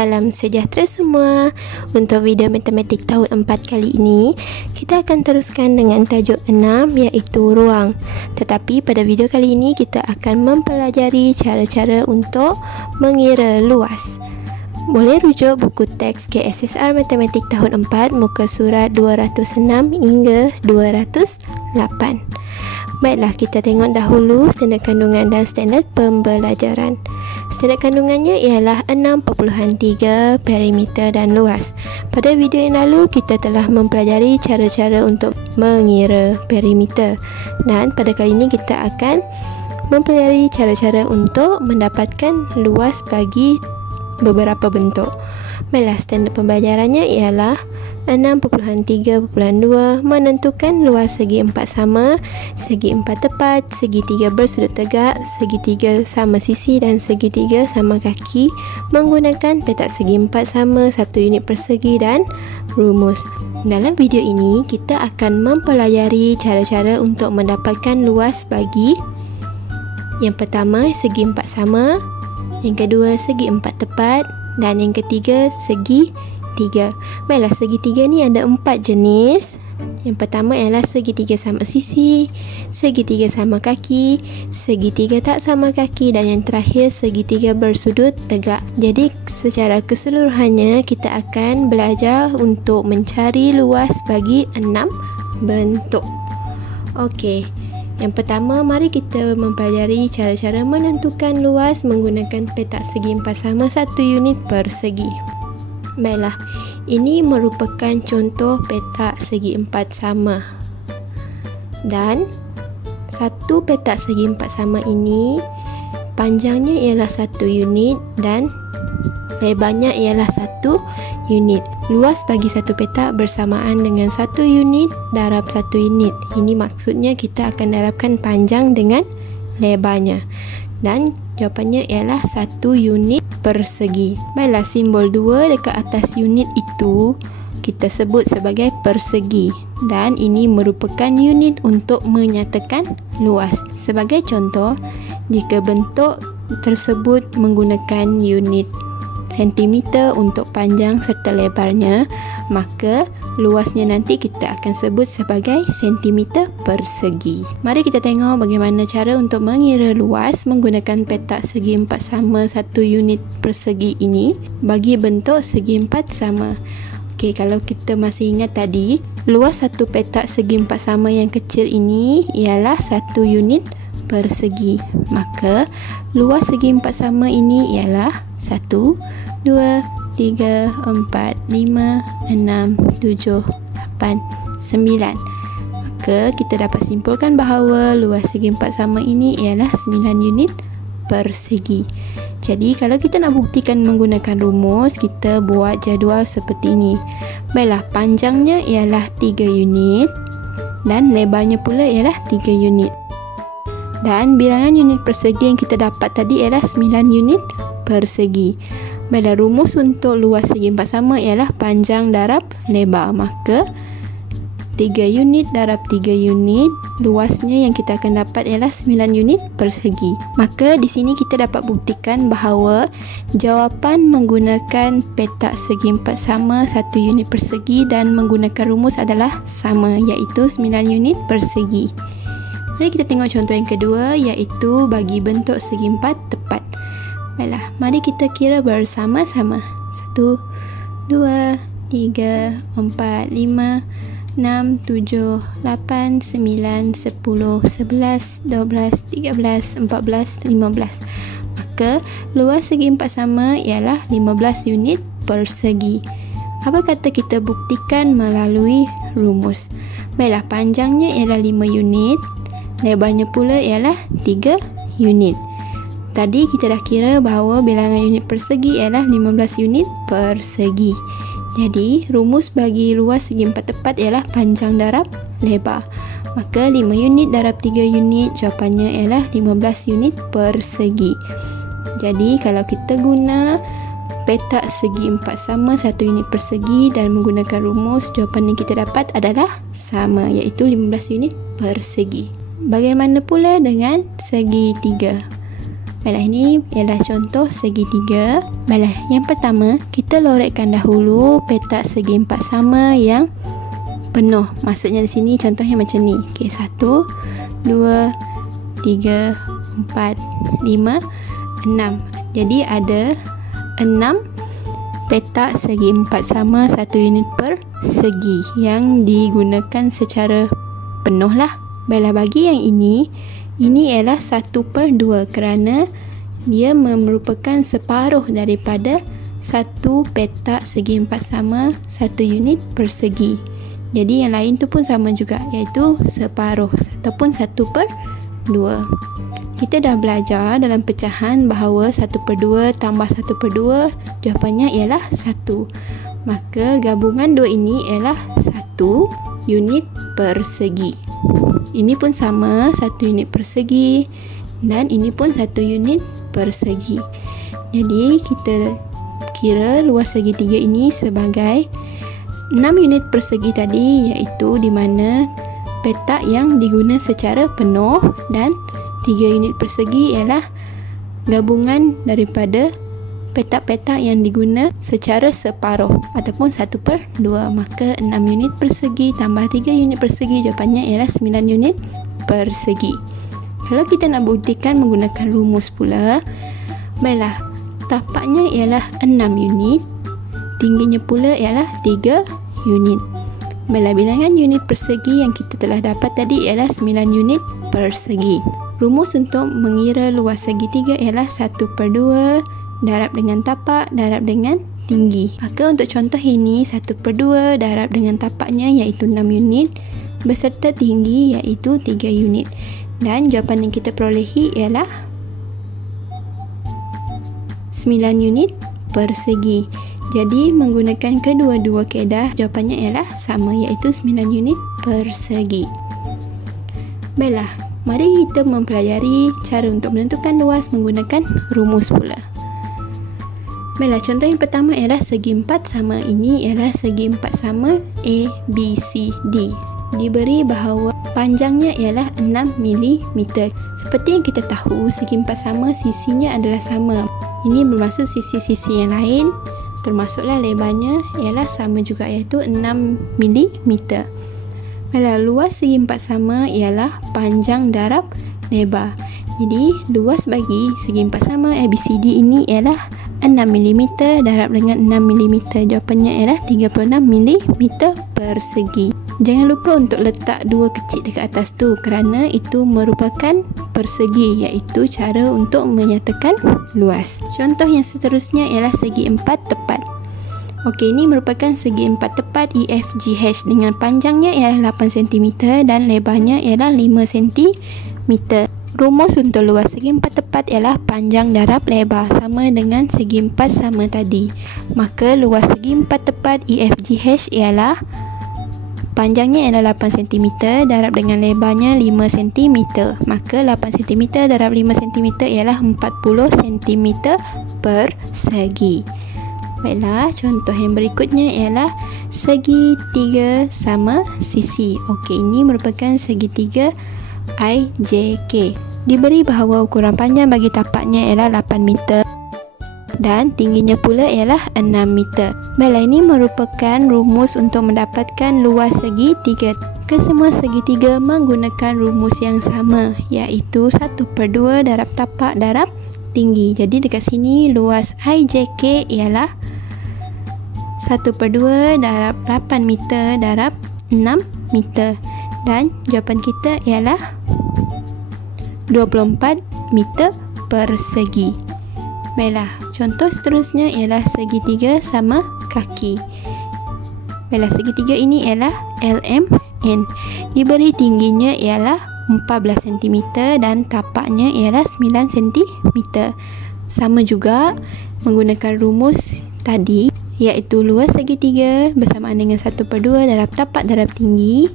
Salam sejahtera semua. Untuk video matematik tahun 4 kali ini, kita akan teruskan dengan tajuk 6 iaitu ruang. Tetapi pada video kali ini kita akan mempelajari cara-cara untuk mengira luas. Boleh rujuk buku teks KSSR Matematik tahun 4 muka surat 206 hingga 208. Baiklah, kita tengok dahulu standard kandungan dan standard pembelajaran. Standard kandungannya ialah 6.3 perimeter dan luas. Pada video yang lalu, kita telah mempelajari cara-cara untuk mengira perimeter. Dan pada kali ini kita akan mempelajari cara-cara untuk mendapatkan luas bagi beberapa bentuk. Baiklah, standard pembelajarannya ialah 6.3.2 menentukan luas segi 4 sama, segi 4 tepat, segitiga bersudut tegak, segitiga sama sisi dan segitiga sama kaki menggunakan petak segi 4 sama, 1 unit persegi dan rumus. Dalam video ini kita akan mempelajari cara-cara untuk mendapatkan luas bagi yang pertama segi 4 sama, yang kedua segi 4 tepat dan yang ketiga segi 3. Baiklah, segitiga ni ada 4 jenis. Yang pertama ialah segitiga sama sisi, segitiga sama kaki, segitiga tak sama kaki dan yang terakhir segitiga bersudut tegak. Jadi secara keseluruhannya kita akan belajar untuk mencari luas bagi 6 bentuk. Okey. Yang pertama, mari kita mempelajari cara-cara menentukan luas menggunakan petak segi 4 sama 1 unit persegi. Baiklah, ini merupakan contoh petak segi 4 sama. Dan satu petak segi 4 sama ini panjangnya ialah 1 unit dan lebarnya ialah 1 unit. Luas bagi satu petak bersamaan dengan 1 unit darab 1 unit. Ini maksudnya kita akan darabkan panjang dengan lebarnya. Dan jawapannya ialah 1 unit persegi. Baiklah, simbol 2 dekat atas unit itu kita sebut sebagai persegi dan ini merupakan unit untuk menyatakan luas. Sebagai contoh, jika bentuk tersebut menggunakan unit sentimeter untuk panjang serta lebarnya, maka luasnya nanti kita akan sebut sebagai sentimeter persegi. Mari kita tengok bagaimana cara untuk mengira luas menggunakan petak segi 4 sama 1 unit persegi ini bagi bentuk segi 4 sama. Okey, kalau kita masih ingat tadi, luas satu petak segi 4 sama yang kecil ini ialah 1 unit persegi. Maka luas segi 4 sama ini ialah 1, 2, 3, 4, 5, 6, 7, 8, 9. Maka kita dapat simpulkan bahawa luas segi 4 sama ini ialah 9 unit persegi. Jadi kalau kita nak buktikan menggunakan rumus, kita buat jadual seperti ini. Baiklah, panjangnya ialah 3 unit dan lebarnya pula ialah 3 unit. Dan bilangan unit persegi yang kita dapat tadi ialah 9 unit persegi. Baiklah, rumus untuk luas segi 4 sama ialah panjang darab lebar. Maka 3 unit darab 3 unit, luasnya yang kita akan dapat ialah 9 unit persegi. Maka di sini kita dapat buktikan bahawa jawapan menggunakan petak segi 4 sama 1 unit persegi dan menggunakan rumus adalah sama, iaitu 9 unit persegi. Mari kita tengok contoh yang kedua, iaitu bagi bentuk segi 4 tepat. Baiklah, mari kita kira bersama-sama. 1, 2, 3, 4, 5, 6, 7, 8, 9, 10, 11, 12, 13, 14, 15. Maka luas segi 4 sama ialah 15 unit persegi. Apa kata kita buktikan melalui rumus? Baiklah, panjangnya ialah 5 unit, lebarnya pula ialah 3 unit. Tadi kita dah kira bahawa bilangan unit persegi ialah 15 unit persegi. Jadi, rumus bagi luas segi 4 tepat ialah panjang darab lebar. Maka 5 unit darab 3 unit, jawapannya ialah 15 unit persegi. Jadi, kalau kita guna petak segi 4 sama 1 unit persegi dan menggunakan rumus, jawapan yang kita dapat adalah sama, iaitu 15 unit persegi. Bagaimana pula dengan segi 3? Baiklah, ini ialah contoh segitiga. Baiklah, yang pertama kita lorekkan dahulu petak segi empat sama yang penuh. Maksudnya di sini contohnya macam ni. Okey, 1, 2, 3, 4, 5, 6. Jadi ada 6 petak segi empat sama 1 unit per segi yang digunakan secara penuh lah. Baiklah, bagi yang ini ialah 1/2 kerana dia merupakan separuh daripada satu petak segi empat sama 1 unit persegi. Jadi yang lain tu pun sama juga, iaitu separuh ataupun 1/2. Kita dah belajar dalam pecahan bahawa 1/2 tambah 1/2 jawapannya ialah 1. Maka gabungan dua ini ialah 1 unit persegi. Ini pun sama, 1 unit persegi, dan ini pun 1 unit persegi. Jadi kita kira luas segitiga ini sebagai 6 unit persegi tadi, iaitu di mana petak yang diguna secara penuh, dan 3 unit persegi ialah gabungan daripada petak-petak yang diguna secara separuh ataupun 1/2. Maka 6 unit persegi tambah 3 unit persegi jawapannya ialah 9 unit persegi. Kalau kita nak buktikan menggunakan rumus pula, baiklah, tapaknya ialah 6 unit, tingginya pula ialah 3 unit. Baiklah, bilangan unit persegi yang kita telah dapat tadi ialah 9 unit persegi. Rumus untuk mengira luas segitiga ialah 1/2 darab dengan tapak darab dengan tinggi. Maka untuk contoh ini 1/2 darab dengan tapaknya iaitu 6 unit beserta tinggi iaitu 3 unit. Dan jawapan yang kita perolehi ialah 9 unit persegi. Jadi menggunakan kedua-dua kaedah jawapannya ialah sama iaitu 9 unit persegi. Baiklah, mari kita mempelajari cara untuk menentukan luas menggunakan rumus pula. Baiklah, contoh yang pertama ialah segi 4 sama. Ini ialah segi 4 sama A, B, C, D. Diberi bahawa panjangnya ialah 6 mm. Seperti yang kita tahu, segi 4 sama sisinya adalah sama. Ini bermaksud sisi-sisi yang lain, termasuklah lebarnya ialah sama juga iaitu 6 mm. Baiklah, luas segi 4 sama ialah panjang darab lebar. Jadi, luas bagi segi 4 sama ABCD ini ialah 6 mm darab dengan 6 mm. Jawapannya ialah 36 mm persegi. Jangan lupa untuk letak 2 kecil dekat atas tu kerana itu merupakan persegi, iaitu cara untuk menyatakan luas. Contoh yang seterusnya ialah segi 4 tepat. Okey, ini merupakan segi 4 tepat EFGH dengan panjangnya ialah 8 cm dan lebarnya ialah 5 cm. Rumus untuk luas segi 4 tepat ialah panjang darab lebar sama dengan segi 4 sama tadi. Maka luas segi 4 tepat EFGH ialah panjangnya ialah 8 cm darab dengan lebarnya 5 cm. Maka 8 cm darab 5 cm ialah 40 cm persegi. Baiklah, contoh yang berikutnya ialah segitiga sama sisi. Okey, ini merupakan segitiga IJK. Diberi bahawa ukuran panjang bagi tapaknya ialah 8 meter dan tingginya pula ialah 6 meter. Baiklah, ini merupakan rumus untuk mendapatkan luas segitiga. Kesemua segitiga menggunakan rumus yang sama, iaitu 1/2 darab tapak darab tinggi. Jadi dekat sini luas IJK ialah 1/2 darab 8 meter darab 6 meter. Dan jawapan kita ialah 24 meter persegi. Baiklah, contoh seterusnya ialah segitiga sama kaki. Baiklah, segitiga ini ialah LMN. Diberi tingginya ialah 14 cm dan tapaknya ialah 9 cm. Sama juga menggunakan rumus tadi, iaitu luas segitiga bersamaan dengan 1/2 darab tapak darab tinggi.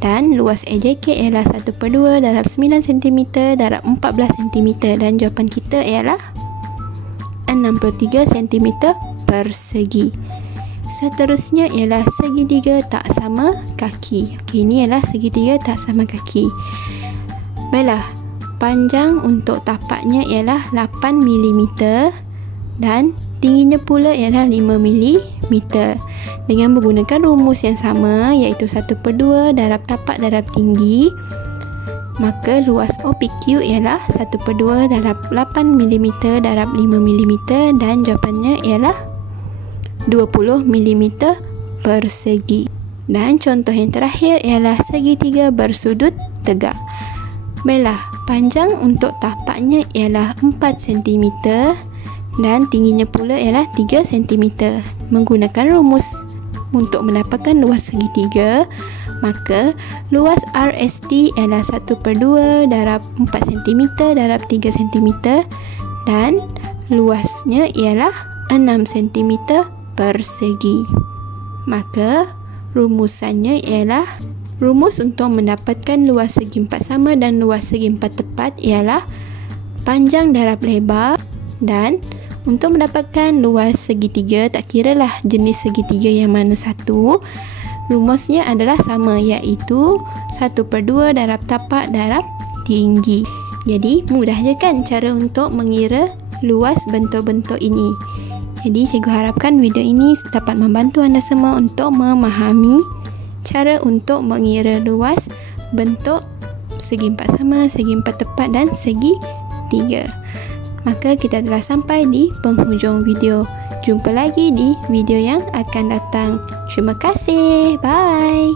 Dan luas AJK ialah 1/2 darab 9 cm darab 14 cm. Dan jawapan kita ialah 63 cm persegi. Seterusnya ialah segitiga tak sama kaki. Okey, ini ialah segitiga tak sama kaki. Baiklah, panjang untuk tapaknya ialah 8 mm dan tingginya pula ialah 5 mm. Dengan menggunakan rumus yang sama, iaitu 1/2 darab tapak darab tinggi, maka luas OPQ ialah 1/2 darab 8 mm darab 5 mm dan jawapannya ialah 20 mm persegi. Dan contoh yang terakhir ialah segitiga bersudut tegak. Baiklah, panjang untuk tapaknya ialah 4 cm dan tingginya pula ialah 3 cm. Menggunakan rumus untuk mendapatkan luas segitiga, maka luas RST ialah 1/2 darab 4 cm darab 3 cm dan luasnya ialah 6 cm persegi. Maka rumusannya ialah, rumus untuk mendapatkan luas segi empat sama dan luas segi empat tepat ialah panjang darab lebar, dan untuk mendapatkan luas segitiga, tak kiralah jenis segitiga yang mana satu, rumusnya adalah sama, iaitu 1/2 darab tapak darab tinggi. Jadi mudah je kan cara untuk mengira luas bentuk-bentuk ini. Jadi cikgu harapkan video ini dapat membantu anda semua untuk memahami cara untuk mengira luas bentuk segi empat sama, segi empat tepat dan segi tiga. Maka kita telah sampai di penghujung video. Jumpa lagi di video yang akan datang. Terima kasih. Bye.